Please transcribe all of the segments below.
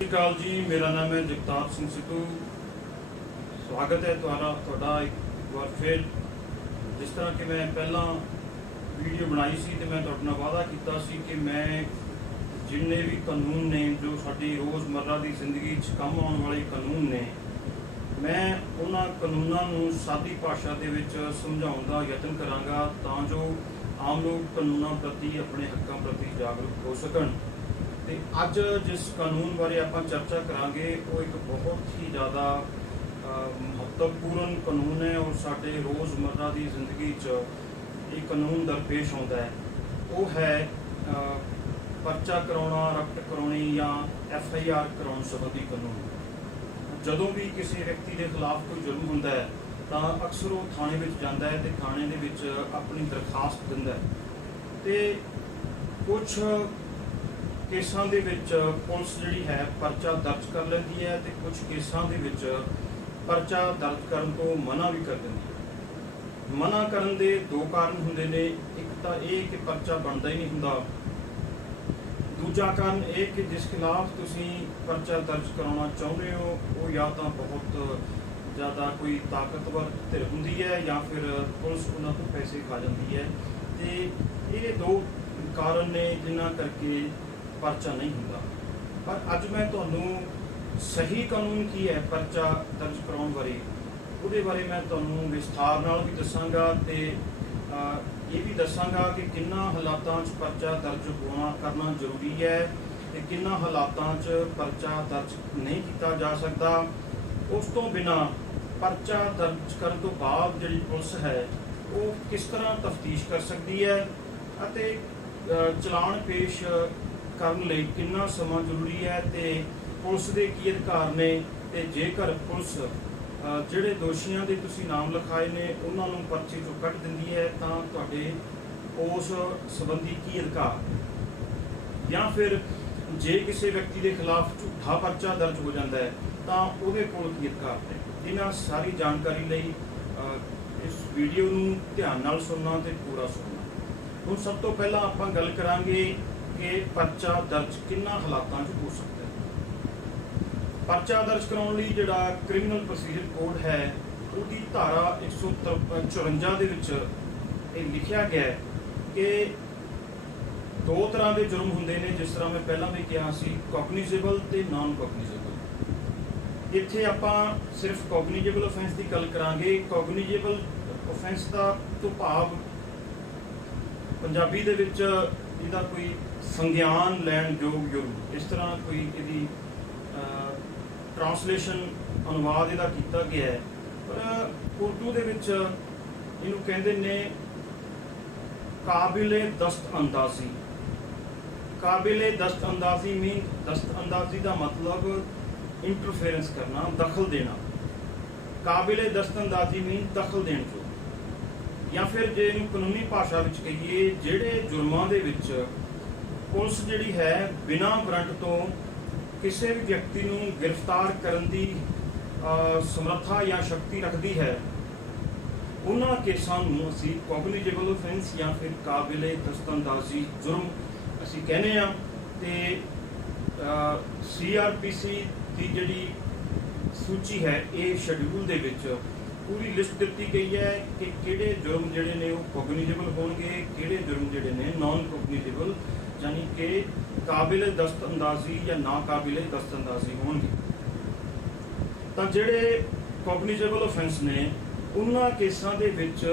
ਸਤਿ ਸ਼੍ਰੀ ਅਕਾਲ जी, मेरा नाम है जगतार सिंह सिद्धू। स्वागत है ਤੁਹਾਡਾ ਇੱਕ ਵਾਰ ਫਿਰ। जिस तरह कि मैं पहला वीडियो बनाई सी तो मैं ਤੁਹਾਡੇ ਨਾਲ वादा किया सी कि मैं जिन्ने भी कानून ने जो साडी रोज़मर्रा की जिंदगी काम आने वाले कानून ने, मैं उन्हां कानूनों नूं सादी भाषा दे विच समझाउण दा यतन करांगा तां जो आम लोग कानूनों प्रति अपने हकों प्रति जागरूक हो सकन। ਤੇ ਅੱਜ जिस कानून बारे ਆਪਾਂ चर्चा करांगे वो एक बहुत ही ज़्यादा महत्वपूर्ण कानून है और साडे रोज़मर्रा की जिंदगी ये कानून दरपेश आता है। वो है परचा कराना, रपट करानी या FIR कराने संबंधी कानून। जदों भी किसी व्यक्ति के खिलाफ कोई जुर्म होता है तो अक्सर वो थाने में जाता है तो थाने दे विच अपनी दरखास्त दिंदा है। तो कुछ केसां दे विच पुलिस जिहड़ी है परचा दर्ज कर लैंदी है तो कुछ केसां दे विच परचा दर्ज करन तो मना भी कर दिंदी है। मना करन दे दो कारण हुंदे ने, एक तो ये कि परचा बनता ही नहीं हुंदा, दूजा कारण ये कि जिस खिलाफ तुसीं परचा दर्ज कराना चाहुंदे हो वो या तो बहुत ज़्यादा कोई ताकतवर धिर हुंदी है या फिर पुलिस उन्हां तों पैसे खा जाती है। तो ये दो कारण ने जिन्हां करके परचा नहीं होंदा। पर अज मैं तुहानूं सही कानून की है परचा दर्ज कराउण बारे, उहदे बारे मैं तुहानूं विस्तार नाल भी दसांगा ते ये भी दसांगा कि किन्ना हालातां 'च परचा दर्ज होना करना जरूरी है ते किन्ना हालातां 'च परचा दर्ज नहीं किया जा सकता। उस तो बिना परचा दर्ज करन तो बाद जिहड़ी पुलिस है वो किस तरह तफ्तीश कर सकती है अते चलान पेश करन लई किन्ना समा जरूरी है ते पुलिस दे की अधिकार ने ते जेकर पुलिस जिहड़े दोषियां दे तुसीं नाम लिखाए ने उन्हां नूं परचे चों कट दिंदी है तां तुहाडे उस संबंधी की अधिकार, या फिर जे किसी व्यक्ति के खिलाफ झूठा परचा दर्ज हो जाता है तां उहदे कोल की अधिकार ने। इन्हां सारी जानकारी लई इस वीडियो नूं ध्यान नाल सुनना ते पूरा सुनना। हुण सब तो पहलां आपां गल करांगे कि परचा दर्ज किन्ना हालातां 'च हो सकता है। परचा दर्ज कराउण लई जिहड़ा क्रिमिनल प्रोसीजर कोड है उसकी धारा 154 दे विच ये लिखिया गया है कि दो तरह के जुर्म हुंदे ने, जिस तरह मैं पहला भी कहा सी कॉग्निजेबल ते नॉन कॉग्निजेबल। इत्थे आपां सिर्फ कॉग्निजेबल ऑफेंस की गल करांगे। कॉग्निजेबल ऑफेंस का तो भाव पंजाबी दे विच जिहदा कोई संज्ञान लैण योग जुर्म, इस तरह कोई इहदी ट्रांसलेशन अनुवाद इहदा कीता गया है। पर उर्दू दे विच इहनूं कहंदे ने काबिले दस्त अंदाजी। काबिले दस्त अंदाजी मीन दस्त अंदाजी का मतलब इंटरफेरेंस करना, दखल देना। काबिले दस्त अंदाजी मीन दखल देण जो, या फिर जे इहनूं कानूनी भाषा विच कहिए जिहड़े जुर्मां दे विच पुलिस जिहड़ी है बिना वारंट तो किसी भी व्यक्ति नूं गिरफ्तार करन दी समर्था या शक्ति रखती है उन्हां केसां नूं असीं कॉग्निजेबल ऑफेंस या फिर काबिले दस्तअंदाजी जुर्म असीं कहने आ। ते CRPC की जिहड़ी सूची है ये शेड्यूल दे विच पूरी लिस्ट दिती गई है कि किहड़े जुर्म जिहड़े ने वो कॉग्निजेबल होणगे, किहड़े जुर्म जिहड़े ने नॉन कॉग्निजेबल यानी कि काबिले दस्त अंदाजी या ना काबिले दस्त अंदाजी होंगे। तो जिहड़े कॉग्निजेबल ऑफेंस ने उन्हां केसां दे विच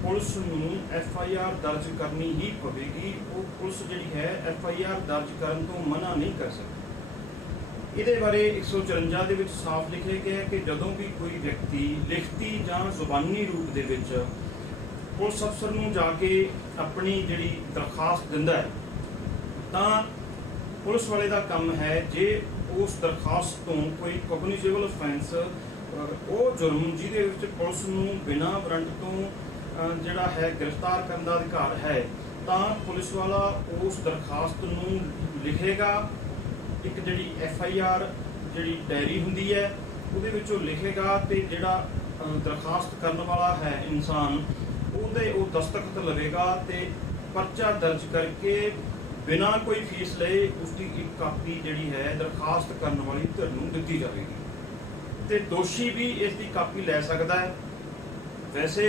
पुलिस नूं FIR दर्ज करनी ही पवेगी। वो पुलिस जिहड़ी है FIR दर्ज करन तो मना नहीं कर सकती। इहदे बारे 154 दे विच साफ लिखे गया है कि जदों भी कोई व्यक्ति लिखती जां जुबानी रूप दे विच पुलिस अफसर नूं जाके अपनी जिहड़ी दरखास्त दिंदा है तां पुलिस वाले का काम है जे उस दरखास्त तो कोई कॉग्निजेबल ऑफेंस वो जुर्म जिहदे विच पुलिस नूं बिना वारंट तो जिहड़ा है गिरफ्तार करने का अधिकार है तां पुलिस वाला उस दरखास्त नूं लिखेगा। एक जिहड़ी FIR जिहड़ी डायरी हुंदी है उहदे विच ओह लिखेगा ते जिहड़ा दरखास्त करने वाला है इंसान उहदे वो दस्तखत लवेगा ते परचा दर्ज करके बिना कोई फीस लए उसकी एक कापी जिहड़ी है दरखास्त करने वाली धिर नूं दित्ती जावेगी ते दोषी भी इसकी कापी लै सकदा है। वैसे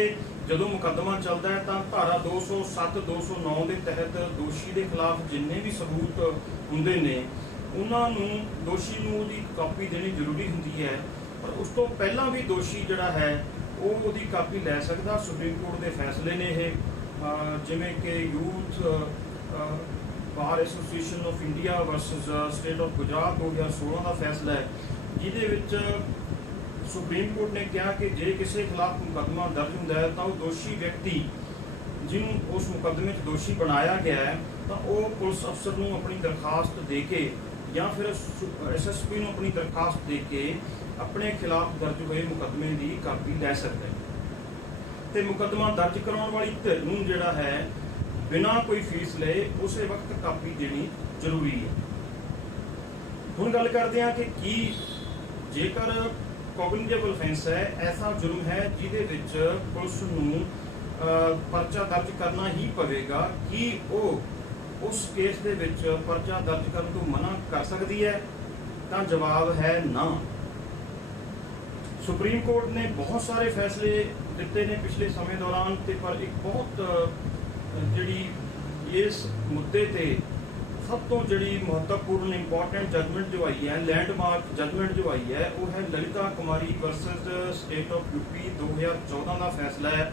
ਜਦੋਂ ਮੁਕੱਦਮਾ ਚੱਲਦਾ ਹੈ ਤਾਂ ਧਾਰਾ 207 209 ਦੇ ਤਹਿਤ ਦੋਸ਼ੀ ਦੇ ਖਿਲਾਫ ਜਿੰਨੇ ਵੀ ਸਬੂਤ ਹੁੰਦੇ ਨੇ ਉਹਨਾਂ ਨੂੰ ਦੋਸ਼ੀ ਨੂੰ ਉਹਦੀ ਕਾਪੀ ਦੇਣੀ ਜ਼ਰੂਰੀ ਹੁੰਦੀ ਹੈ। ਪਰ ਉਸ ਤੋਂ ਪਹਿਲਾਂ ਵੀ ਦੋਸ਼ੀ ਜਿਹੜਾ ਹੈ ਉਹ ਉਹਦੀ ਕਾਪੀ ਲੈ ਸਕਦਾ। ਸੁਪਰੀਮ ਕੋਰਟ ਦੇ ਫੈਸਲੇ ਨੇ ਇਹ ਜਿਵੇਂ ਕਿ youth bar association of India versus state of Gujarat 2016 ਦਾ ਫੈਸਲਾ ਹੈ, ਜਿਹਦੇ ਵਿੱਚ ਸੁਪਰੀਮ ਕੋਰਟ ਨੇ ਕਿਹਾ ਕਿ ਜੇ ਕਿਸੇ ਖਿਲਾਫ ਮੁਕੱਦਮਾ ਦਰਜ ਹੁੰਦਾ ਹੈ ਤਾਂ ਉਹ ਦੋਸ਼ੀ ਵਿਅਕਤੀ ਜਿਹਨੂੰ ਉਸ ਮੁਕੱਦਮੇ 'ਚ ਦੋਸ਼ੀ ਬਣਾਇਆ ਗਿਆ ਹੈ ਤਾਂ ਉਹ ਪੁਲਿਸ ਅਫਸਰ ਨੂੰ ਆਪਣੀ ਦਰਖਾਸਤ ਦੇ ਕੇ ਜਾਂ ਫਿਰ SSP ਨੂੰ ਆਪਣੀ ਦਰਖਾਸਤ ਦੇ ਕੇ ਆਪਣੇ ਖਿਲਾਫ ਦਰਜ ਹੋਏ ਮੁਕੱਦਮੇ ਦੀ ਕਾਪੀ ਲੈ ਸਕਦਾ ਹੈ ਤੇ ਮੁਕੱਦਮਾ ਦਰਜ ਕਰਾਉਣ ਵਾਲੀ ਧਿਰ ਨੂੰ ਜਿਹੜਾ ਹੈ ਬਿਨਾਂ ਕੋਈ ਫੀਸ ਲਏ ਉਸੇ ਵਕਤ ਕਾਪੀ ਦੇਣੀ ਜ਼ਰੂਰੀ ਹੈ। ਹੁਣ ਗੱਲ ਕਰਦੇ ਹਾਂ ਕਿ ਕੀ ਜੇਕਰ ਕੋਗਨੀਟਿਵ ਅਫੈਂਸ ਹੈ, ਐਸਾ ਜੁਰਮ ਹੈ ਜਿਹਦੇ ਵਿੱਚ ਪੁਲਿਸ ਨੂੰ ਪਰਚਾ ਦਰਜ ਕਰਨਾ ਹੀ ਪਵੇਗਾ, ਕੀ ਉਹ ਉਸ ਕੇਸ ਦੇ ਵਿੱਚ ਪਰਚਾ ਦਰਜ ਕਰਨ ਤੋਂ ਮਨਾ ਕਰ ਸਕਦੀ ਹੈ? ਤਾਂ ਜਵਾਬ ਹੈ ਨਾ। ਸੁਪਰੀਮ ਕੋਰਟ ਨੇ ਬਹੁਤ ਸਾਰੇ ਫੈਸਲੇ ਦਿੱਤੇ ਨੇ ਪਿਛਲੇ ਸਮੇਂ ਦੌਰਾਨ ਤੇ ਪਰ ਇੱਕ ਬਹੁਤ ਜਿਹੜੀ ਇਸ ਮੁੱਦੇ ਤੇ ਸਭ ਤੋਂ ਜਿਹੜੀ ਮਹੱਤਵਪੂਰਨ ਇੰਪੋਰਟੈਂਟ ਜਜਮੈਂਟ ਜੋ ਆਈ ਹੈ, ਲੈਂਡਮਾਰਕ ਜਜਮੈਂਟ ਜੋ ਆਈ ਹੈ, ਉਹ ਹੈ Lalita Kumari versus state of UP 2014 ਦਾ ਫੈਸਲਾ ਹੈ,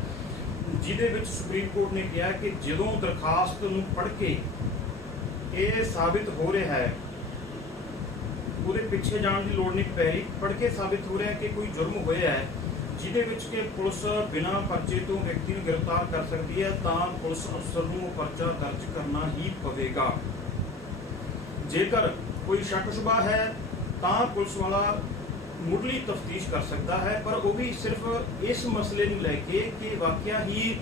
ਜਿਹਦੇ ਵਿੱਚ ਸੁਪਰੀਮ ਕੋਰਟ ਨੇ ਕਿਹਾ ਕਿ ਜਦੋਂ ਦਰਖਾਸਤ ਨੂੰ ਪੜ੍ਹ ਕੇ ਇਹ ਸਾਬਿਤ ਹੋ ਰਿਹਾ ਹੈ, ਉਹਦੇ ਪਿੱਛੇ ਜਾਣ ਦੀ ਲੋੜ ਨਹੀਂ ਪੈ ਰਹੀ, ਪੜ੍ਹ ਕੇ ਸਾਬਿਤ ਹੋ ਰਿਹਾ ਕਿ ਕੋਈ ਜੁਰਮ ਹੋਇਆ ਹੈ ਜਿਹਦੇ ਵਿੱਚ ਕਿ ਪੁਲਿਸ ਬਿਨਾਂ ਪਰਚੇ ਤੋਂ ਵਿਅਕਤੀ ਨੂੰ ਗ੍ਰਿਫਤਾਰ ਕਰ ਸਕਦੀ ਹੈ, ਤਾਂ ਪੁਲਿਸ ਅਫਸਰ ਨੂੰ ਉਹ ਪਰਚਾ ਦਰਜ ਕਰਨਾ ਹੀ ਪਵੇਗਾ। ਜੇਕਰ ਕੋਈ ਸ਼ੱਕ ਸ਼ੁਬਾ ਹੈ ਤਾਂ ਪੁਲਿਸ ਵਾਲਾ ਮੁੱਢਲੀ ਤਫਤੀਸ਼ ਕਰ ਸਕਦਾ ਹੈ, ਪਰ ਉਹ ਵੀ ਸਿਰਫ ਇਸ ਮਸਲੇ ਨੂੰ ਲੈ ਕੇ ਕਿ ਵਾਕਿਆ ਹੀ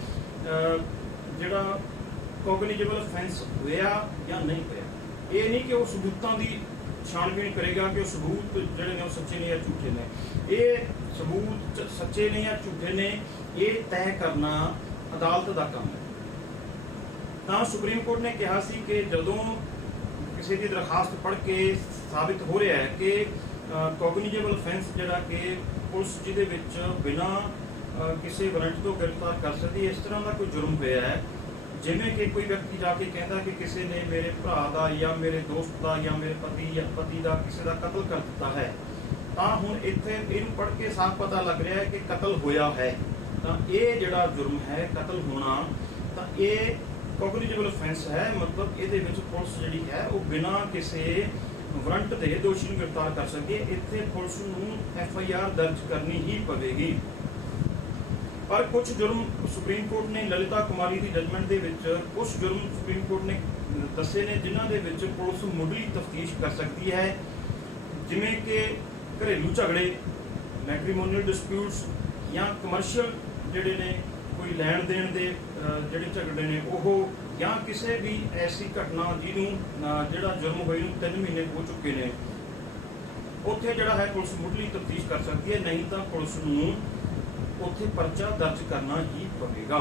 ਜਿਹੜਾ ਕੋਗਨੀਟਿਵ ਅਫੈਂਸ ਹੋਇਆ ਜਾਂ ਨਹੀਂ ਹੋਇਆ। ਇਹ ਨਹੀਂ ਕਿ ਉਹ ਸਬੂਤਾਂ ਦੀ ਛਾਣਬੀਣ ਕਰੇਗਾ ਕਿ ਉਹ ਸਬੂਤ ਜਿਹੜੇ ਨੇ ਉਹ ਸੱਚੇ ਨੇ ਜਾਂ ਝੂਠੇ ਨੇ। ਇਹ ਸਬੂਤ ਸੱਚੇ ਨੇ ਜਾਂ ਝੂਠੇ ਨੇ ਇਹ ਤੈਅ ਕਰਨਾ ਅਦਾਲਤ ਦਾ ਕੰਮ ਹੈ। ਤਾਂ ਸੁਪਰੀਮ ਕੋਰਟ ਨੇ ਕਿਹਾ ਸੀ ਕਿ ਜਦੋਂ ਕਿਸੇ ਦੀ ਦਰਖਾਸਤ ਪੜ੍ਹ ਕੇ ਸਾਬਿਤ ਹੋ ਰਿਹਾ ਹੈ ਕਿ ਕੋਗਨੀਟਿਵ ਅਫੈਂਸ ਜਿਹੜਾ ਕਿ ਪੁਲਿਸ ਜਿਹਦੇ ਵਿੱਚ ਬਿਨਾਂ ਕਿਸੇ ਵਾਰੰਟ ਤੋਂ ਗ੍ਰਿਫਤਾਰ ਕਰ ਸਕਦੀ ਹੈ, ਇਸ ਤਰ੍ਹਾਂ ਦਾ ਕੋਈ ਜੁਰਮ ਹੋਇਆ ਹੈ, ਜਿਵੇਂ ਕਿ ਕੋਈ ਵਿਅਕਤੀ ਜਾ ਕੇ ਕਹਿੰਦਾ ਕਿ ਕਿਸੇ ਨੇ ਮੇਰੇ ਭਰਾ ਦਾ ਜਾਂ ਮੇਰੇ ਦੋਸਤ ਦਾ ਜਾਂ ਮੇਰੇ ਪਤੀ ਦਾ ਕਿਸੇ ਦਾ ਕਤਲ ਕਰ ਦਿੱਤਾ ਹੈ, ਤਾਂ ਹੁਣ ਇੱਥੇ ਇਹਨੂੰ ਪੜ੍ਹ ਕੇ ਸਾਫ਼ ਪਤਾ ਲੱਗ ਰਿਹਾ ਹੈ ਕਿ ਕਤਲ ਹੋਇਆ ਹੈ, ਤਾਂ ਇਹ ਜਿਹੜਾ ਜੁਰਮ ਹੈ ਕਤਲ ਹੋਣਾ, ਤਾਂ ਇਹ ਕੋਗਨੀਟਿਵ ਅਫੈਂਸ ਹੈ। ਮਤਲਬ ਇਹਦੇ ਵਿੱਚ ਪੁਲਿਸ ਜਿਹੜੀ ਹੈ ਉਹ ਬਿਨਾਂ ਕਿਸੇ ਵਾਰੰਟ ਦੇ ਦੋਸ਼ੀ ਨੂੰ ਗ੍ਰਿਫਤਾਰ ਕਰ ਸਕਦੀ ਹੈ। ਇੱਥੇ ਪੁਲਿਸ ਨੂੰ FIR ਦਰਜ ਕਰਨੀ ਹੀ ਪਵੇਗੀ। ਪਰ ਕੁਝ ਜੁਰਮ ਸੁਪਰੀਮ ਕੋਰਟ ਨੇ ਲਲਿਤਾ ਕੁਮਾਰੀ ਦੀ ਜਜਮੈਂਟ ਦੇ ਵਿੱਚ ਕੁਝ ਜੁਰਮ ਸੁਪਰੀਮ ਕੋਰਟ ਨੇ ਦੱਸੇ ਨੇ ਜਿਨ੍ਹਾਂ ਦੇ ਵਿੱਚ ਪੁਲਿਸ ਮੁੱਢਲੀ ਤਫਤੀਸ਼ ਕਰ ਸਕਦੀ ਹੈ, ਜਿਵੇਂ ਕਿ ਘਰੇਲੂ ਝਗੜੇ, ਮੈਟਰੀਮੋਨੀਅਲ ਡਿਸਪਿਊਟਸ ਜਾਂ ਕਮਰਸ਼ੀਅਲ ਜਿਹੜੇ ਨੇ ਕੋਈ ਲੈਣ ਦੇਣ ਦੇ ਜਿਹੜੇ ਝਗੜੇ ਨੇ ਉਹ, ਜਾਂ ਕਿਸੇ ਵੀ ਐਸੀ ਘਟਨਾ ਜਿਹਨੂੰ ਜਿਹੜਾ ਜੁਰਮ ਹੋਏ ਨੂੰ 3 ਮਹੀਨੇ ਹੋ ਚੁੱਕੇ ਨੇ, ਉੱਥੇ ਜਿਹੜਾ ਹੈ ਪੁਲਿਸ ਮੁੱਢਲੀ ਤਫਤੀਸ਼ ਕਰ ਸਕਦੀ ਹੈ, ਨਹੀਂ ਤਾਂ ਪੁਲਿਸ ਨੂੰ ਉੱਥੇ ਪਰਚਾ ਦਰਜ ਕਰਨਾ ਹੀ ਪਵੇਗਾ।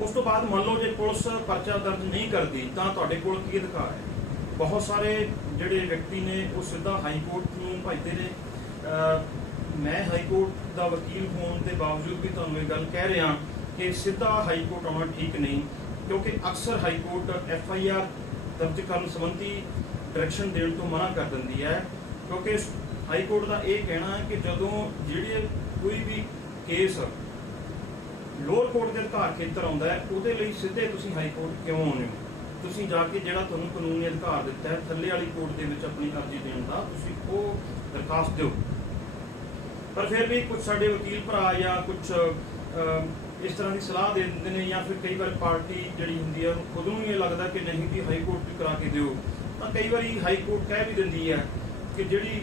ਉਸ ਤੋਂ ਬਾਅਦ ਮੰਨ ਲਓ ਜੇ ਪੁਲਿਸ ਪਰਚਾ ਦਰਜ ਨਹੀਂ ਕਰਦੀ ਤਾਂ ਤੁਹਾਡੇ ਕੋਲ ਕੀ ਅਧਿਕਾਰ ਹੈ? ਬਹੁਤ ਸਾਰੇ ਜਿਹੜੇ ਵਿਅਕਤੀ ਨੇ ਉਹ ਸਿੱਧਾ ਹਾਈ ਕੋਰਟ ਨੂੰ ਭਜਦੇ ਨੇ। ਮੈਂ ਹਾਈ ਕੋਰਟ ਦਾ ਵਕੀਲ ਹੋਣ ਦੇ ਬਾਵਜੂਦ ਵੀ ਤੁਹਾਨੂੰ ਇਹ ਗੱਲ ਕਹਿ ਰਿਹਾ ਕਿ ਸਿੱਧਾ ਹਾਈ ਕੋਰਟ ਆਉਣਾ ਠੀਕ ਨਹੀਂ, ਕਿਉਂਕਿ ਅਕਸਰ ਹਾਈ ਕੋਰਟ FIR ਦਰਜ ਕਰਨ ਸੰਬੰਧੀ ਡਾਇਰੈਕਸ਼ਨ ਦੇਣ ਤੋਂ ਮਨਾ ਕਰ ਦਿੰਦੀ ਹੈ, ਕਿਉਂਕਿ ਹਾਈ ਕੋਰਟ ਦਾ ਇਹ ਕਹਿਣਾ ਹੈ ਕਿ ਜਦੋਂ ਜਿਹੜੇ ਕੋਈ ਵੀ ਕੇਸ ਲੋਅਰ ਕੋਰਟ ਦੇ ਅਧਿਕਾਰ ਖੇਤਰ ਆਉਂਦਾ ਹੈ ਉਹਦੇ ਲਈ ਸਿੱਧੇ ਤੁਸੀਂ ਹਾਈ ਕੋਰਟ ਕਿਉਂ ਆਉਂਦੇ ਹੋ? ਤੁਸੀਂ ਜਾ ਕੇ ਜਿਹੜਾ ਤੁਹਾਨੂੰ ਕਾਨੂੰਨੀ ਅਧਿਕਾਰ ਦਿੱਤਾ ਹੈ ਥੱਲੇ ਵਾਲੀ ਕੋਰਟ ਦੇ ਵਿੱਚ ਆਪਣੀ ਅਰਜ਼ੀ ਦੇਣ ਦਾ, ਤੁਸੀਂ ਉਹ ਦਰਖਾਸਤ ਦਿਓ। ਪਰ ਫਿਰ ਵੀ ਕੁਝ ਸਾਡੇ ਵਕੀਲ ਭਰਾ ਜਾਂ ਕੁਝ ਇਸ ਤਰ੍ਹਾਂ ਦੀ ਸਲਾਹ ਦੇ ਦਿੰਦੇ ਨੇ, ਜਾਂ ਫਿਰ ਕਈ ਵਾਰ ਪਾਰਟੀ ਜਿਹੜੀ ਹੁੰਦੀ ਹੈ ਉਹਨੂੰ ਖੁਦ ਨੂੰ ਇਹ ਲੱਗਦਾ ਕਿ ਨਹੀਂ ਵੀ ਹਾਈ ਕੋਰਟ ਵੀ ਕਰਾ ਕੇ ਦਿਓ, ਤਾਂ ਕਈ ਵਾਰੀ ਹਾਈ ਕੋਰਟ ਕਹਿ ਵੀ ਦਿੰਦੀ ਹੈ ਕਿ ਜਿਹੜੀ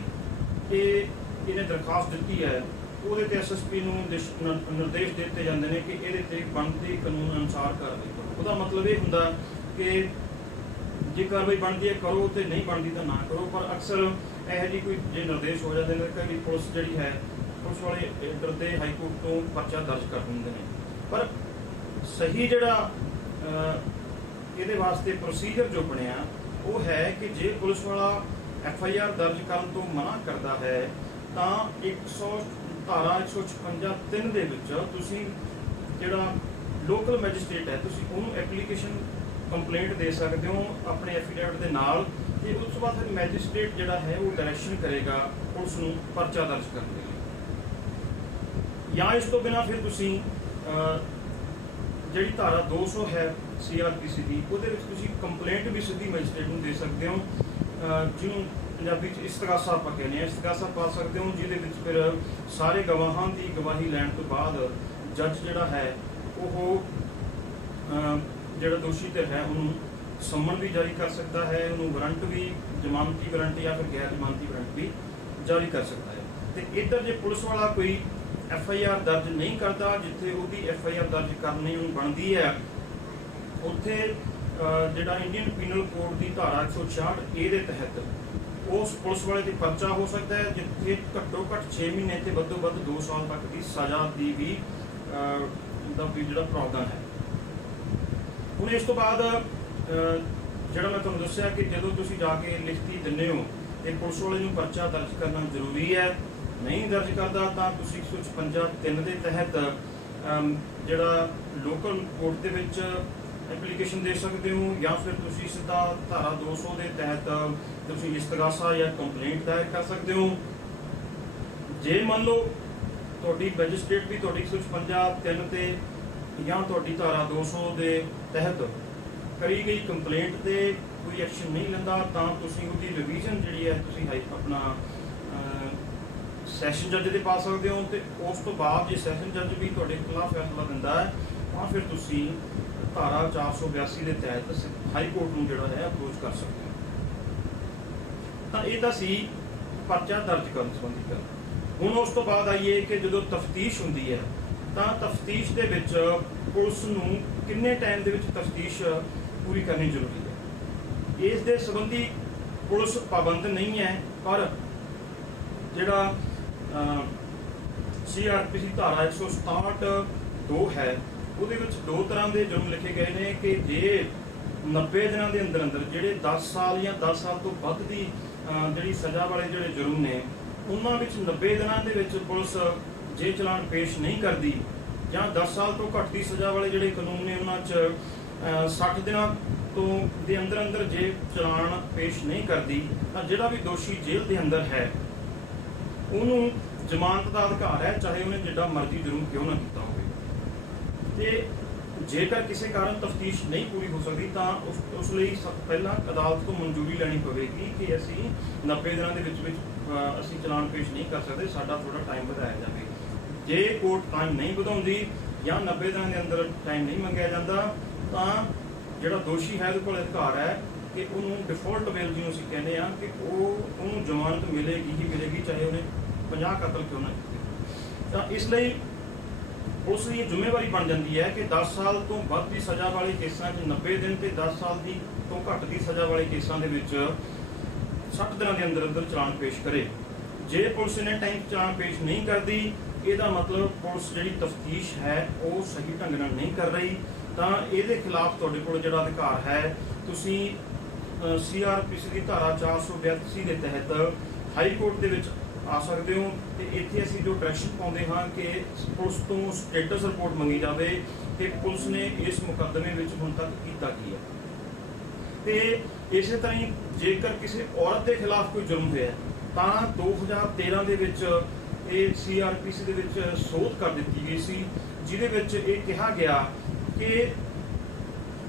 ਇਹਨੇ ਦਰਖਾਸਤ ਦਿੱਤੀ ਹੈ ਉਹਦੇ ਤੇ SSP ਨੂੰ ਨਿਰਦੇਸ਼ ਦਿੱਤੇ ਜਾਂਦੇ ਨੇ ਕਿ ਇਹਦੇ ਤੇ ਬਣਦੀ ਕਾਨੂੰਨ ਅਨੁਸਾਰ ਕਾਰਵਾਈ ਕਰੋ। ਉਹਦਾ ਮਤਲਬ ਇਹ ਹੁੰਦਾ ਕਿ ਜੇ ਕਾਰਵਾਈ ਬਣਦੀ ਹੈ ਕਰੋ ਤੇ ਨਹੀਂ ਬਣਦੀ ਤਾਂ ਨਾ ਕਰੋ। ਪਰ ਅਕਸਰ ਇਹੋ ਜਿਹੀ ਕੋਈ ਜੇ ਨਿਰਦੇਸ਼ ਹੋ ਜਾਂਦੇ ਨੇ ਕਿ ਪੁਲਿਸ ਜਿਹੜੀ ਹੈ ਪੁਲਿਸ ਵਾਲੇ ਡਰਦੇ ਹਾਈ ਕੋਰਟ ਤੋਂ ਪਰਚਾ ਦਰਜ ਕਰ ਦਿੰਦੇ ਨੇ। ਪਰ ਸਹੀ ਜਿਹੜਾ ਇਹਦੇ ਵਾਸਤੇ ਪ੍ਰੋਸੀਜਰ ਜੋ ਬਣਿਆ ਉਹ ਹੈ ਕਿ ਜੇ ਪੁਲਿਸ ਵਾਲਾ FIR ਦਰਜ ਕਰਨ ਤੋਂ ਮਨਾ ਕਰਦਾ ਹੈ ਤਾਂ 156 ਦੇ ਵਿੱਚ ਤੁਸੀਂ ਜਿਹੜਾ ਲੋਕਲ ਮੈਜਿਸਟ੍ਰੇਟ ਹੈ ਤੁਸੀਂ ਉਹਨੂੰ ਐਪਲੀਕੇਸ਼ਨ ਕੰਪਲੇਂਟ ਦੇ ਸਕਦੇ ਹੋ ਆਪਣੇ ਐਫੀਡੇਵਿਟ ਦੇ ਨਾਲ, ਤੇ ਉਸ ਤੋਂ ਬਾਅਦ ਫਿਰ ਮੈਜਿਸਟ੍ਰੇਟ ਜਿਹੜਾ ਹੈ ਉਹ ਡਾਇਰੈਕਸ਼ਨ ਕਰੇਗਾ ਪੁਲਿਸ ਨੂੰ ਪਰਚਾ ਦਰਜ ਕਰਨ ਦੇ ਲਈ। ਜਾਂ ਇਸ ਤੋਂ ਬਿਨਾਂ ਫਿਰ ਤੁਸੀਂ ਜਿਹੜੀ ਧਾਰਾ 200 ਹੈ CRPC ਦੀ, ਉਹਦੇ ਵਿੱਚ ਤੁਸੀਂ ਕੰਪਲੇਂਟ ਵੀ ਸਿੱਧੀ ਮੈਜਿਸਟ੍ਰੇਟ ਨੂੰ ਦੇ ਸਕਦੇ ਹੋ, ਜਿਹਨੂੰ ਪੰਜਾਬੀ 'ਚ ਇਸਤਗਾਸਾ ਆਪਾਂ ਕਹਿੰਦੇ ਹਾਂ, ਇਸਤਗਾਸਾ ਪਾ ਸਕਦੇ ਹੋ, ਜਿਹਦੇ ਵਿੱਚ ਫਿਰ ਸਾਰੇ ਗਵਾਹਾਂ ਦੀ ਗਵਾਹੀ ਲੈਣ ਤੋਂ ਬਾਅਦ ਜੱਜ ਜਿਹੜਾ ਹੈ ਉਹ ਜਿਹੜਾ ਦੋਸ਼ੀ ਧਿਰ ਹੈ ਉਹਨੂੰ ਸੰਮਨ ਵੀ ਜਾਰੀ ਕਰ ਸਕਦਾ ਹੈ, ਉਹਨੂੰ ਵਾਰੰਟ ਵੀ, ਜ਼ਮਾਨਤੀ ਵਾਰੰਟ ਜਾਂ ਫਿਰ ਗੈਰ ਜ਼ਮਾਨਤੀ ਵਾਰੰਟ ਵੀ ਜਾਰੀ ਕਰ ਸਕਦਾ ਹੈ। ਤੇ ਇੱਧਰ ਜੇ ਪੁਲਿਸ ਵਾਲਾ ਕੋਈ FIR ਦਰਜ ਨਹੀਂ ਕਰਦਾ, ਜਿੱਥੇ ਉਹਦੀ FIR ਦਰਜ ਕਰਨੀ ਉਹਨੂੰ ਬਣਦੀ ਹੈ, ਉੱਥੇ ਜਿਹੜਾ ਇੰਡੀਅਨ ਪੀਨਲ ਕੋਡ ਦੀ ਧਾਰਾ 166A ਦੇ ਤਹਿਤ ਉਸ ਪੁਲਿਸ ਵਾਲੇ ਤੇ ਪਰਚਾ ਹੋ ਸਕਦਾ ਹੈ, ਜਿੱਥੇ ਘੱਟੋ ਘੱਟ 6 ਮਹੀਨੇ ਤੇ ਵੱਧੋ ਵੱਧ 2 ਸਾਲ ਤੱਕ ਦੀ ਸਜ਼ਾ ਦੀ ਵੀ ਦਾ ਵੀ ਜਿਹੜਾ ਪ੍ਰਾਵਧਾਨ ਹੈ। ਹੁਣ ਇਸ ਤੋਂ ਬਾਅਦ ਜਿਹੜਾ ਮੈਂ ਤੁਹਾਨੂੰ ਦੱਸਿਆ ਕਿ ਜਦੋਂ ਤੁਸੀਂ ਜਾ ਕੇ ਲਿਖਤੀ ਦਿੰਦੇ ਹੋ ਤੇ ਪੁਲਿਸ ਵਾਲੇ ਨੂੰ ਪਰਚਾ ਦਰਜ ਕਰਨਾ ਜ਼ਰੂਰੀ ਹੈ, ਨਹੀਂ ਦਰਜ ਕਰਦਾ ਤਾਂ ਤੁਸੀਂ 156(3) ਦੇ ਤਹਿਤ ਜਿਹੜਾ ਲੋਕਲ ਕੋਰਟ ਦੇ ਵਿੱਚ ਐਪਲੀਕੇਸ਼ਨ ਦੇ ਸਕਦੇ ਹੋ, ਜਾਂ ਫਿਰ ਤੁਸੀਂ ਸਿੱਧਾ ਧਾਰਾ 200 ਦੇ ਤਹਿਤ ਤੁਸੀਂ ਇਸਤਗਾਸਾ ਜਾਂ ਕੰਪਲੇਂਟ ਦਾਇਰ ਕਰ ਸਕਦੇ ਹੋ। ਜੇ ਮੰਨ ਲਓ ਤੁਹਾਡੀ ਮੈਜਿਸਟ੍ਰੇਟ ਵੀ ਤੁਹਾਡੀ 156(3) ਤੇ ਜਾਂ ਤੁਹਾਡੀ ਧਾਰਾ 200 ਦੇ ਤਹਿਤ ਕਰੀ ਗਈ ਕੰਪਲੇਂਟ ਤੇ ਕੋਈ ਐਕਸ਼ਨ ਨਹੀਂ ਲੈਂਦਾ, ਤਾਂ ਤੁਸੀਂ ਉਹਦੀ ਰਿਵੀਜ਼ਨ ਜਿਹੜੀ ਹੈ ਤੁਸੀਂ ਆਪਣਾ ਸੈਸ਼ਨ ਜੱਜ ਦੇ ਪਾ ਸਕਦੇ ਹੋ, ਤੇ ਉਸ ਤੋਂ ਬਾਅਦ ਜੇ ਸੈਸ਼ਨ ਜੱਜ ਵੀ ਤੁਹਾਡੇ ਖਿਲਾਫ ਫੈਸਲਾ ਦਿੰਦਾ ਹੈ ਤਾਂ ਫਿਰ ਤੁਸੀਂ ਧਾਰਾ 482 ਦੇ ਤਹਿਤ ਹਾਈ ਕੋਰਟ ਨੂੰ ਜਿਹੜਾ ਹੈ ਅਪਰੋਚ ਕਰ ਸਕਦੇ ਹੋ। ਤਾਂ ਇਹ ਤਾਂ ਸੀ ਪਰਚਾ ਦਰਜ ਕਰਨ ਸੰਬੰਧੀ ਗੱਲ। ਹੁਣ ਉਸ ਤੋਂ ਬਾਅਦ ਆਈਏ ਕਿ ਜਦੋਂ ਤਫਤੀਸ਼ ਹੁੰਦੀ ਹੈ ਤਾਂ ਤਫਤੀਸ਼ ਦੇ ਵਿੱਚ ਪੁਲਿਸ ਨੂੰ ਕਿੰਨੇ ਟਾਈਮ ਦੇ ਵਿੱਚ ਤਫਤੀਸ਼ ਪੂਰੀ ਕਰਨੀ ਜ਼ਰੂਰੀ ਹੈ, ਇਸ ਦੇ ਸੰਬੰਧੀ ਪੁਲਿਸ ਪਾਬੰਦ ਨਹੀਂ ਹੈ, ਪਰ ਜਿਹੜਾ CRPC ਧਾਰਾ 167(2) ਹੈ ਉਹਦੇ ਵਿੱਚ ਦੋ ਤਰ੍ਹਾਂ ਦੇ ਜੁਰਮ ਲਿਖੇ ਗਏ ਨੇ ਕਿ ਜੇ 90 ਦਿਨਾਂ ਦੇ ਅੰਦਰ ਅੰਦਰ ਜਿਹੜੇ 10 ਸਾਲ ਜਾਂ 10 ਸਾਲ ਤੋਂ ਵੱਧ ਦੀ ਜਿਹੜੀ ਸਜ਼ਾ ਵਾਲੇ ਜਿਹੜੇ ਜੁਰਮ ਨੇ, ਉਹਨਾਂ ਵਿੱਚ 90 ਦਿਨਾਂ ਦੇ ਵਿੱਚ ਪੁਲਿਸ ਜੇ ਚਲਾਨ ਪੇਸ਼ ਨਹੀਂ ਕਰਦੀ, ਜਾਂ 10 ਸਾਲ ਤੋਂ ਘੱਟ ਦੀ ਸਜ਼ਾ ਵਾਲੇ ਜਿਹੜੇ ਕਾਨੂੰਨ ਨੇ ਉਹਨਾਂ 'ਚ 60 ਦਿਨਾਂ ਤੋਂ ਦੇ ਅੰਦਰ ਅੰਦਰ ਜੇ ਚਲਾਨ ਪੇਸ਼ ਨਹੀਂ ਕਰਦੀ, ਤਾਂ ਜਿਹੜਾ ਵੀ ਦੋਸ਼ੀ ਜੇਲ੍ਹ ਦੇ ਅੰਦਰ ਹੈ ਉਹਨੂੰ ਜ਼ਮਾਨਤ ਦਾ ਅਧਿਕਾਰ ਹੈ, ਚਾਹੇ ਉਹਨੇ ਜਿੱਡਾ ਮਰਜ਼ੀ ਜੁਰਮ ਕਿਉਂ ਨਾ ਕੀਤਾ ਹੋਵੇ। ਤੇ ਜੇਕਰ ਕਿਸੇ ਕਾਰਨ ਤਫਤੀਸ਼ ਨਹੀਂ ਪੂਰੀ ਹੋ ਸਕਦੀ ਤਾਂ ਉਸ ਲਈ ਪਹਿਲਾਂ ਅਦਾਲਤ ਤੋਂ ਮਨਜ਼ੂਰੀ ਲੈਣੀ ਪਵੇਗੀ ਕਿ ਅਸੀਂ 90 ਦਿਨਾਂ ਦੇ ਵਿੱਚ ਅਸੀਂ ਚਲਾਨ ਪੇਸ਼ ਨਹੀਂ ਕਰ ਸਕਦੇ, ਸਾਡਾ ਥੋੜਾ ਟਾਈਮ ਵਧਾਇਆ ਜਾਵੇ। ਜੇ ਕੋਰਟ ਟਾਈਮ ਨਹੀਂ ਵਧਾਉਂਦੀ ਜਾਂ 90 ਦਿਨਾਂ ਦੇ ਅੰਦਰ ਟਾਈਮ ਨਹੀਂ ਮੰਗਿਆ ਜਾਂਦਾ, ਤਾਂ ਜਿਹੜਾ ਦੋਸ਼ੀ ਹੈ ਉਹਦੇ ਕੋਲ ਅਧਿਕਾਰ ਹੈ ਕਿ ਉਹਨੂੰ ਡਿਫਾਲਟ ਬੇਲ ਜਿਹਨੂੰ ਅਸੀਂ ਕਹਿੰਦੇ ਆ ਕਿ ਉਹਨੂੰ ਜ਼ਮਾਨਤ ਮਿਲੇਗੀ ਹੀ ਮਿਲੇਗੀ, ਚਾਹੇ ਉਹਨੇ 50 ਕਤਲ ਕਿਉਂ ਨਾ ਕੀਤੇ। ਤਾਂ ਇਸ ਲਈ ਉਸ ਦੀ ਇਹ ਜ਼ਿੰਮੇਵਾਰੀ ਬਣ ਜਾਂਦੀ ਹੈ ਕਿ 10 ਸਾਲ ਤੋਂ ਵੱਧ ਦੀ ਸਜ਼ਾ ਵਾਲੇ ਕੇਸਾਂ 'ਚ 90 ਦਿਨ ਤੇ 10 ਸਾਲ ਦੀ ਤੋਂ ਘੱਟ ਦੀ ਸਜ਼ਾ ਵਾਲੇ ਕੇਸਾਂ ਦੇ ਵਿੱਚ 60 ਦਿਨਾਂ ਦੇ ਅੰਦਰ ਅੰਦਰ ਚਲਾਨ ਪੇਸ਼ ਕਰੇ। ਜੇ ਪੁਲਿਸ ਨੇ ਟਾਈਮ ਚਲਾਨ ਪੇਸ਼ ਨਹੀਂ ਕਰਦੀ, ਇਹਦਾ ਮਤਲਬ ਪੁਲਿਸ ਜਿਹੜੀ ਤਫਤੀਸ਼ ਹੈ ਉਹ ਸਹੀ ਢੰਗ ਨਾਲ ਨਹੀਂ ਕਰ ਰਹੀ, ਤਾਂ ਇਹਦੇ ਖਿਲਾਫ ਤੁਹਾਡੇ ਕੋਲ ਜਿਹੜਾ ਅਧਿਕਾਰ ਹੈ ਤੁਸੀਂ CRPC ਦੀ ਧਾਰਾ 482 ਦੇ ਤਹਿਤ ਹਾਈ ਕੋਰਟ ਦੇ ਵਿੱਚ ਆ ਸਕਦੇ ਹੋ। ਤੇ ਇੱਥੇ ਅਸੀਂ ਜੋ ਡਾਇਰੈਕਸ਼ਨ ਪਾਉਂਦੇ ਹਾਂ ਕਿ ਪੁਲਿਸ ਤੋਂ ਸਟੇਟਸ ਰਿਪੋਰਟ ਮੰਗੀ ਜਾਵੇ ਕਿ ਪੁਲਿਸ ਨੇ ਇਸ ਮੁਕੱਦਮੇ ਵਿੱਚ ਹੁਣ ਤੱਕ ਕੀਤਾ ਕੀ ਹੈ। ਤੇ ਇਸੇ ਤਰ੍ਹਾਂ ਹੀ ਜੇਕਰ ਕਿਸੇ ਔਰਤ ਦੇ ਖਿਲਾਫ ਕੋਈ ਜੁਰਮ ਹੋਇਆ ਤਾਂ 2013 ਦੇ ਵਿੱਚ ਇਹ CRPC ਦੇ ਵਿੱਚ ਸੋਧ ਕਰ ਦਿੱਤੀ ਗਈ ਸੀ, ਜਿਹਦੇ ਵਿੱਚ ਇਹ ਕਿਹਾ ਗਿਆ ਕਿ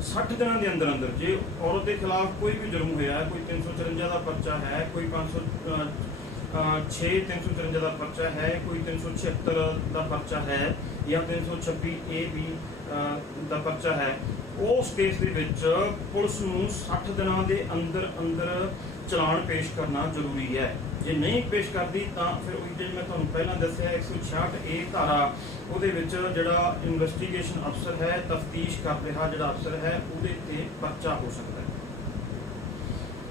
60 ਦਿਨਾਂ ਦੇ ਅੰਦਰ ਅੰਦਰ ਜੇ ਔਰਤ ਦੇ ਖਿਲਾਫ ਕੋਈ ਵੀ ਜੁਰਮ ਹੋਇਆ, ਕੋਈ 354 ਦਾ ਪਰਚਾ ਹੈ, ਕੋਈ 354 ਦਾ ਪਰਚਾ ਹੈ, ਕੋਈ 376 ਦਾ ਪਰਚਾ ਹੈ ਜਾਂ 326A ਵੀ ਦਾ ਪਰਚਾ ਹੈ, ਉਸ ਕੇਸ ਦੇ ਵਿੱਚ ਪੁਲਿਸ ਨੂੰ 60 ਦਿਨਾਂ ਦੇ ਅੰਦਰ ਅੰਦਰ ਚਲਾਨ ਪੇਸ਼ ਕਰਨਾ ਜ਼ਰੂਰੀ ਹੈ। ਜੇ ਨਹੀਂ ਪੇਸ਼ ਕਰਦੀ ਤਾਂ ਫਿਰ ਉਹ ਜਿਹੜੀ ਮੈਂ ਤੁਹਾਨੂੰ ਪਹਿਲਾਂ ਦੱਸਿਆ 166A ਧਾਰਾ, ਉਹਦੇ ਵਿੱਚ ਜਿਹੜਾ ਇਨਵੈਸਟੀਗੇਸ਼ਨ ਅਫਸਰ ਹੈ, ਤਫਤੀਸ਼ ਕਰ ਰਿਹਾ ਜਿਹੜਾ ਅਫਸਰ ਹੈ, ਉਹਦੇ ਤੇ ਪਰਚਾ ਹੋ ਸਕਦਾ ਹੈ।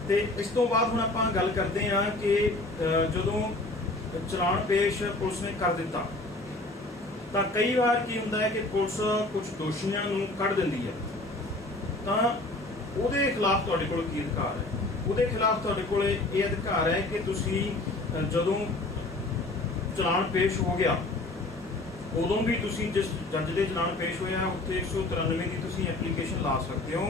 ਤੇ ਇਸ ਤੋਂ ਬਾਅਦ ਹੁਣ ਆਪਾਂ ਗੱਲ ਕਰਦੇ ਹਾਂ ਕਿ ਜਦੋਂ ਚਲਾਨ ਪੇਸ਼ ਪੁਲਿਸ ਨੇ ਕਰ ਦਿੱਤਾ ਤਾਂ ਕਈ ਵਾਰ ਕੀ ਹੁੰਦਾ ਹੈ ਕਿ ਪੁਲਿਸ ਕੁਝ ਦੋਸ਼ੀਆਂ ਨੂੰ ਕੱਢ ਦਿੰਦੀ ਹੈ, ਤਾਂ ਉਹਦੇ ਖਿਲਾਫ ਤੁਹਾਡੇ ਕੋਲ ਕੀ ਅਧਿਕਾਰ ਹੈ? ਉਹਦੇ ਖਿਲਾਫ ਤੁਹਾਡੇ ਕੋਲ ਇਹ ਅਧਿਕਾਰ ਹੈ ਕਿ ਤੁਸੀਂ ਜਦੋਂ ਚਲਾਨ ਪੇਸ਼ ਹੋ ਗਿਆ ਉਦੋਂ ਵੀ ਤੁਸੀਂ ਜਿਸ ਜੱਜ ਦੇ ਚਲਾਨ ਪੇਸ਼ ਹੋਇਆ ਉੱਥੇ 193 ਦੀ ਤੁਸੀਂ ਐਪਲੀਕੇਸ਼ਨ ਲਾ ਸਕਦੇ ਹੋ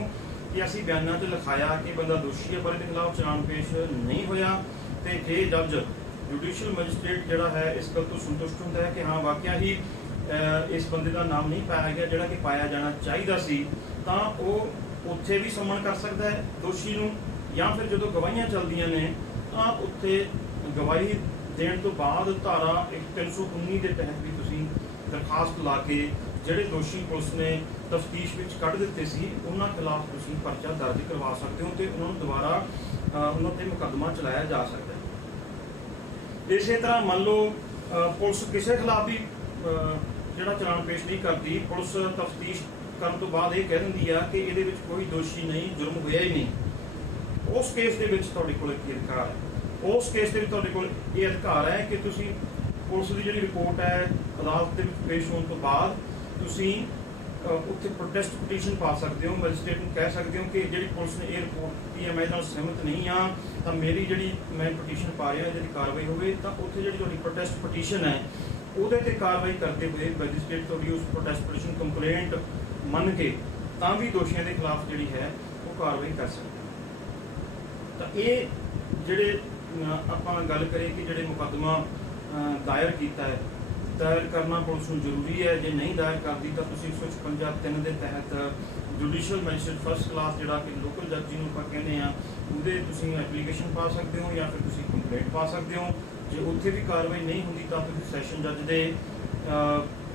ਕਿ ਅਸੀਂ ਬਿਆਨਾਂ 'ਚ ਲਿਖਾਇਆ ਕਿ ਬੰਦਾ ਦੋਸ਼ੀ ਹੈ ਪਰ ਇਹਦੇ ਖਿਲਾਫ ਚਲਾਨ ਪੇਸ਼ ਨਹੀਂ ਹੋਇਆ। ਤੇ ਜੇ ਜੱਜ ਜੁਡੀਸ਼ੀਅਲ ਮੈਜਿਸਟ੍ਰੇਟ ਜਿਹੜਾ ਹੈ ਇਸ ਗੱਲ ਤੋਂ ਸੰਤੁਸ਼ਟ ਹੁੰਦਾ ਹੈ ਕਿ ਹਾਂ ਵਾਕਿਆ ਹੀ ਇਸ ਬੰਦੇ ਦਾ ਨਾਮ ਨਹੀਂ ਪਾਇਆ ਗਿਆ ਜਿਹੜਾ ਕਿ ਪਾਇਆ ਜਾਣਾ ਚਾਹੀਦਾ ਸੀ, ਤਾਂ ਉਹ ਉੱਥੇ ਵੀ ਸਮਨ ਕਰ ਸਕਦਾ ਹੈ ਦੋਸ਼ੀ ਨੂੰ, ਜਾਂ ਫਿਰ ਜਦੋਂ ਗਵਾਹੀਆਂ ਚੱਲਦੀਆਂ ਨੇ ਤਾਂ ਉੱਥੇ ਗਵਾਹੀ ਦੇਣ ਤੋਂ ਬਾਅਦ ਧਾਰਾ 319 ਦੇ ਤਹਿਤ ਵੀ ਤੁਸੀਂ ਦਰਖਾਸਤ ਲਾ ਕੇ ਜਿਹੜੇ ਦੋਸ਼ੀ ਪੁਲਿਸ ਨੇ ਤਫਤੀਸ਼ ਵਿੱਚ ਕੱਢ ਦਿੱਤੇ ਸੀ ਉਹਨਾਂ ਖਿਲਾਫ ਤੁਸੀਂ ਪਰਚਾ ਦਰਜ ਕਰਵਾ ਸਕਦੇ ਹੋ ਤੇ ਉਹਨਾਂ ਨੂੰ ਦੁਬਾਰਾ ਉਹਨਾਂ ਤੇ ਮੁਕੱਦਮਾ ਚਲਾਇਆ ਜਾ ਸਕਦਾ ਹੈ। ਇਸੇ ਤਰ੍ਹਾਂ ਮੰਨ ਲਓ ਪੁਲਿਸ ਕਿਸੇ ਖਿਲਾਫ ਵੀ ਜਿਹੜਾ ਚਲਾਨ ਪੇਸ਼ ਨਹੀਂ ਕਰਦੀ, ਪੁਲਿਸ ਤਫਤੀਸ਼ ਕਰਨ ਤੋਂ ਬਾਅਦ ਇਹ ਕਹਿ ਦਿੰਦੀ ਆ ਕਿ ਇਹਦੇ ਵਿੱਚ ਕੋਈ ਦੋਸ਼ੀ ਨਹੀਂ, ਜੁਰਮ ਹੋਇਆ ਹੀ ਨਹੀਂ, ਉਸ ਕੇਸ ਦੇ ਵਿੱਚ ਤੁਹਾਡੇ ਕੋਲ ਕੀ ਅਧਿਕਾਰ ਹੈ? ਉਸ ਕੇਸ ਦੇ ਵਿੱਚ ਤੁਹਾਡੇ ਕੋਲ ਇਹ ਅਧਿਕਾਰ ਹੈ ਕਿ ਤੁਸੀਂ ਪੁਲਿਸ ਦੀ ਜਿਹੜੀ ਰਿਪੋਰਟ ਹੈ ਅਦਾਲਤ ਦੇ ਵਿੱਚ ਪੇਸ਼ ਹੋਣ ਤੋਂ ਬਾਅਦ ਤੁਸੀਂ ਉੱਥੇ ਪ੍ਰੋਟੈਸਟ ਪਟੀਸ਼ਨ ਪਾ ਸਕਦੇ ਹੋ। ਮੈਜਿਸਟ੍ਰੇਟ ਨੂੰ ਕਹਿ ਸਕਦੇ ਹੋ ਕਿ ਜਿਹੜੀ ਪੁਲਿਸ ਨੇ ਇਹ ਰਿਪੋਰਟ ਕੀਤੀ ਹੈ ਮੈਂ ਇਹਦੇ ਨਾਲ ਸਹਿਮਤ ਨਹੀਂ ਹਾਂ, ਤਾਂ ਮੇਰੀ ਜਿਹੜੀ ਮੈਂ ਪਟੀਸ਼ਨ ਪਾ ਰਿਹਾ ਜਿਹੜੀ ਕਾਰਵਾਈ ਹੋਵੇ। ਤਾਂ ਉੱਥੇ ਜਿਹੜੀ ਤੁਹਾਡੀ ਪ੍ਰੋਟੈਸਟ ਪਟੀਸ਼ਨ ਹੈ ਉਹਦੇ ਤੇ ਕਾਰਵਾਈ ਕਰਦੇ ਹੋਏ ਮੈਜਿਸਟ੍ਰੇਟ ਤੁਹਾਡੀ ਉਸ ਪ੍ਰੋਟੈਸਟ ਪਟੀਸ਼ਨ ਕੰਪਲੇਂਟ ਮੰਨ ਕੇ ਤਾਂ ਵੀ ਦੋਸ਼ੀਆਂ ਦੇ ਖਿਲਾਫ ਜਿਹੜੀ ਹੈ ਉਹ ਕਾਰਵਾਈ ਕਰ ਸਕਦਾ। ਤਾਂ ਇਹ ਜਿਹੜੇ ਆਪਾਂ ਗੱਲ ਕਰੀਏ ਕਿ ਜਿਹੜੇ ਮੁਕੱਦਮਾ ਦਾਇਰ ਕੀਤਾ ਹੈ, ਦਾਇਰ ਕਰਨਾ ਪੁਲਿਸ ਨੂੰ ਜ਼ਰੂਰੀ ਹੈ। ਜੇ ਨਹੀਂ ਦਾਇਰ ਕਰਦੀ ਤਾਂ ਤੁਸੀਂ 156(3) ਦੇ ਤਹਿਤ ਜੁਡੀਸ਼ੀਅਲ ਮੈਜਿਸਟ੍ਰੇਟ ਫਸਟ ਕਲਾਸ ਜਿਹੜਾ ਕਿ ਲੋਕਲ ਜੱਜ ਜਿਹਨੂੰ ਆਪਾਂ ਕਹਿੰਦੇ ਆ ਉਹਦੇ ਤੁਸੀਂ ਐਪਲੀਕੇਸ਼ਨ ਪਾ ਸਕਦੇ ਹੋ ਜਾਂ ਫਿਰ ਤੁਸੀਂ ਕੰਪਲੇਂਟ ਪਾ ਸਕਦੇ ਹੋ। ਜੇ ਉੱਥੇ ਵੀ ਕਾਰਵਾਈ ਨਹੀਂ ਹੁੰਦੀ ਤਾਂ ਤੁਸੀਂ ਸੈਸ਼ਨ ਜੱਜ ਦੇ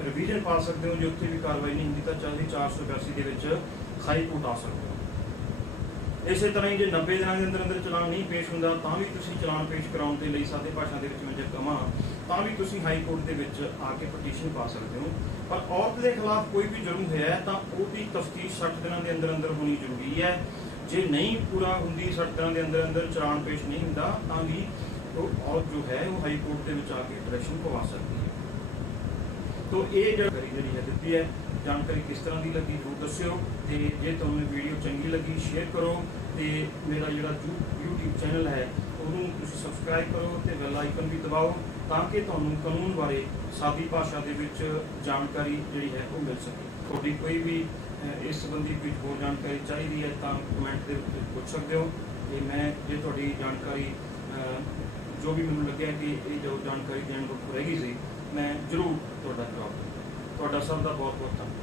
ਰਿਵੀਜ਼ਨ ਪਾ ਸਕਦੇ ਹੋ। ਜੇ ਉੱਥੇ ਵੀ ਕਾਰਵਾਈ ਨਹੀਂ ਹੁੰਦੀ ਤਾਂ 482 ਦੇ ਵਿੱਚ ਹਾਈ ਕੋਰਟ ਆ ਸਕਦੇ ਹੋ। ਇਸੇ ਤਰ੍ਹਾਂ ਹੀ ਜੇ 90 ਦਿਨਾਂ ਦੇ ਅੰਦਰ ਅੰਦਰ ਚਲਾਨ ਨਹੀਂ ਪੇਸ਼ ਹੁੰਦਾ ਤਾਂ ਵੀ ਤੁਸੀਂ ਚਲਾਨ ਪੇਸ਼ ਕਰਾਉਣ ਦੇ ਲਈ ਸਾਦੇ ਭਾਸ਼ਾ ਦੇ ਵਿੱਚ ਮੈਂ ਜੇ ਕਹਾਂ ਤਾਂ ਵੀ ਤੁਸੀਂ ਹਾਈ ਕੋਰਟ ਦੇ ਵਿੱਚ ਆ ਕੇ ਪਟੀਸ਼ਨ ਪਾ ਸਕਦੇ ਹੋ। ਪਰ ਔਰਤ ਦੇ ਖਿਲਾਫ ਕੋਈ ਵੀ ਜੁਰਮ ਹੋਇਆ ਹੈ ਤਾਂ ਉਹਦੀ ਤਫਤੀਸ਼ 60 ਦਿਨਾਂ ਦੇ ਅੰਦਰ ਅੰਦਰ ਹੋਣੀ ਜ਼ਰੂਰੀ ਹੈ। ਜੇ ਨਹੀਂ ਪੂਰਾ ਹੁੰਦੀ 60 ਦਿਨਾਂ ਦੇ ਅੰਦਰ ਅੰਦਰ ਚਲਾਨ ਪੇਸ਼ ਨਹੀਂ ਹੁੰਦਾ ਤਾਂ ਵੀ ਉਹ ਔਰਤ ਜੋ ਹੈ ਉਹ ਹਾਈ ਕੋਰਟ ਦੇ ਵਿੱਚ ਆ ਕੇ ਪਟੀਸ਼ਨ ਪਵਾ ਸਕਦੀ ਹੈ। ਤੋ ਇਹ ਜਿਹੜੀ ਹੈ ਦਿੱਤੀ ਹੈ ਜਾਣਕਾਰੀ ਕਿਸ ਤਰ੍ਹਾਂ ਦੀ ਲੱਗੀ ਜ਼ਰੂਰ ਦੱਸਿਓ, ਤੇ ਜੇ ਤੁਹਾਨੂੰ ਵੀਡੀਓ ਚੰਗੀ ਲੱਗੀ ਸ਼ੇਅਰ ਕਰੋ, ਤੇ ਮੇਰਾ ਜਿਹੜਾ YouTube ਚੈਨਲ ਹੈ ਉਹਨੂੰ ਤੁਸੀਂ ਸਬਸਕ੍ਰਾਈਬ ਕਰੋ ਤੇ ਬੈਲ ਆਈਕਨ ਵੀ ਦਬਾਓ ਤਾਂ ਕਿ ਤੁਹਾਨੂੰ ਕਾਨੂੰਨ ਬਾਰੇ ਸਾਦੀ ਭਾਸ਼ਾ ਦੇ ਵਿੱਚ ਜਾਣਕਾਰੀ ਜਿਹੜੀ ਹੈ ਉਹ ਮਿਲ ਸਕੇ। ਤੁਹਾਡੀ ਕੋਈ ਵੀ ਇਸ ਸੰਬੰਧੀ ਕੋਈ ਹੋਰ ਜਾਣਕਾਰੀ ਚਾਹੀਦੀ ਹੈ ਤਾਂ ਕਮੈਂਟ ਦੇ ਵਿੱਚ ਪੁੱਛ ਸਕਦੇ ਹੋ। ਤੇ ਮੈਂ ਜੇ ਤੁਹਾਡੀ ਜਾਣਕਾਰੀ ਜੋ ਵੀ ਮੈਨੂੰ ਲੱਗਿਆ ਕਿ ਇਹ ਜੋ ਜਾਣਕਾਰੀ ਦੇਣ ਨੂੰ ਰਹੇਗੀ ਸੀ ਮੈਂ ਜ਼ਰੂਰ ਤੁਹਾਡਾ ਜਵਾਬ ਦੂੰਗਾ। ਤੁਹਾਡਾ ਸਭ ਦਾ ਬਹੁਤ ਬਹੁਤ ਧੰਨਵਾਦ।